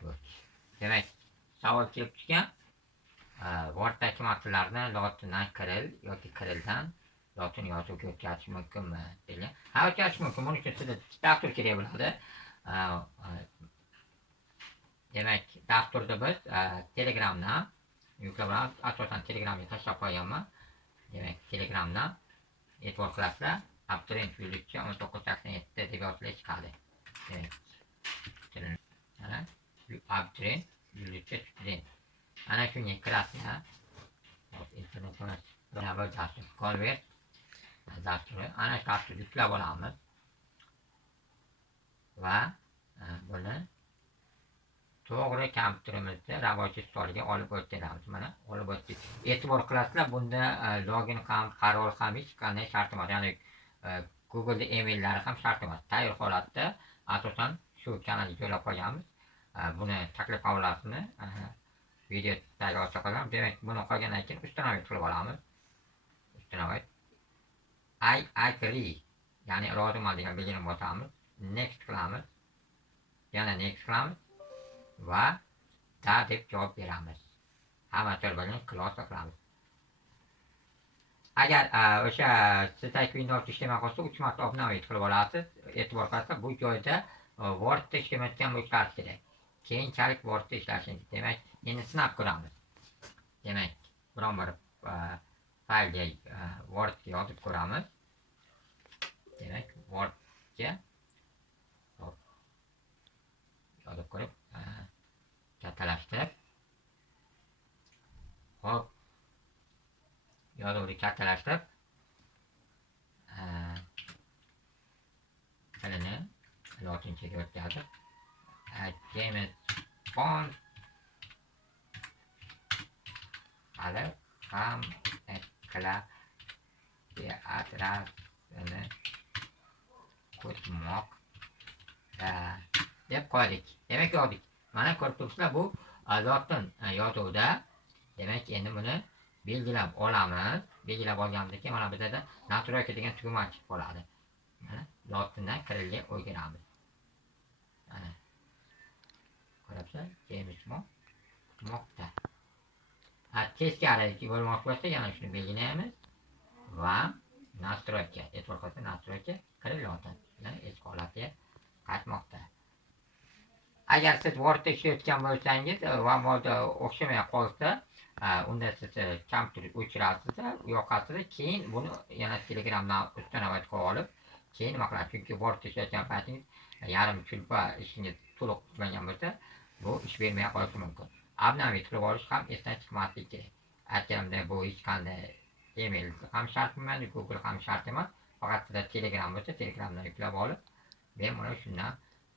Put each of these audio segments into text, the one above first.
yozib o'tish. Demak, savol kelib chiqqan. Word'dagi matnlarni lotindan kiril yoki kirildan lotin yozuvga o'tkazish mumkinmi degan. Ha, o'tkazish mumkin. Buning uchun sizda dastur kerak bo'ladi. Demak, dasturda biz Telegramdan yuklab olamiz. Asosan Telegramga tashlab qo'yganman. Demak, Telegramdan e'tibor qilasizlar. Abituriyent yulduchi 1987 deb yozilib chiqadi. Demak, abituriyent yulduchi student. Ana shunga kirasizlar. Internetda bir dastur Convert dasturi. Ana shu dasturni yuklab olamiz. Va buni to'g'ri kompyuterimizda ravoji stoliga olib o'tamiz. Mana olib o'tdik. E'tibor qilasizlar, bunda login ham, parol ham hech qanday shart emas. Ya'ni Google emaillari ham shart emas. Tayyor holatda asosan shu kanalga joylab qo'yamiz. Buni taklif havolasini video tagga olsa qo'yamiz. Demak, buni qo'ygandan keyin ustanavit qilib olamiz. Ustanavit I agree, ya'ni roziman degan belgini bosamiz. Next qilamiz. Yana next qilamiz. Va da deb javob beramiz. Hammasi bilan xulosa qilamiz. Agar o'sha sizdagi Windows ishlamay qolsa, 3 marta obnovit qilib olasiz. E'tibor qilasizlar, bu joyda Word'da ishlamayotgan bo'lishlari kerak. Keyinchalik Word'da ishlashingiz. Demak, endi sinab ko'ramiz. Demak, biron bir faylga Word'ga yozib ko'ramiz. Demak, Word'ga yozib ko'rib kattalashtirib, hop, yozuvni kattalashtirib, tilini lotinchaga o'tkazib, James Bond hali ham klaviaturasini ko'rmoqda deb qo'ydik. Demak, yozdik. Mana ko'rib turibsizlar, bu lotin yozuvda. Demak, endi buni belgilab olamiz. Belgilab olganimizdan keyin mana bizda nastroyka degan tugma chiqib qoladi. Mana lotindan kirilga o'giramiz. Mana ko'ryapsizlar, James Bond moqda. Teskari bo'lmoqchi bo'lsa, yana shuni belgilaymiz va nastroyka, e'tibor qiling, nastroyka kiril lotin. Mana eski holatiga qaytmoqda. Agar siz Word'da ishlayotgan bo'lsangiz va modda o'xshamay qolsa, unda siz kompyuter o'chirasiz, yoqasiz, keyin buni yana Telegramdan ustanavit qilib olib, keyin nima qilasiz? Chunki Word'da ishlayotgan paytingiz yarim chulpa ishingiz to'liq bitmagan bo'lsa, bu ish bermay qolishi mumkin. Obnovit qilib olish ham esdan chiqmasligi kerak. Aytganimda, bu hech qanday email ham shart emas, Google ham shart emas. Faqat sizda Telegram bo'lsa, Telegramdan yuklab olib, bemalol shundan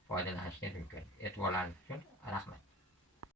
foydalanishingiz mumkin. E'tiborlaringiz uchun rahmat.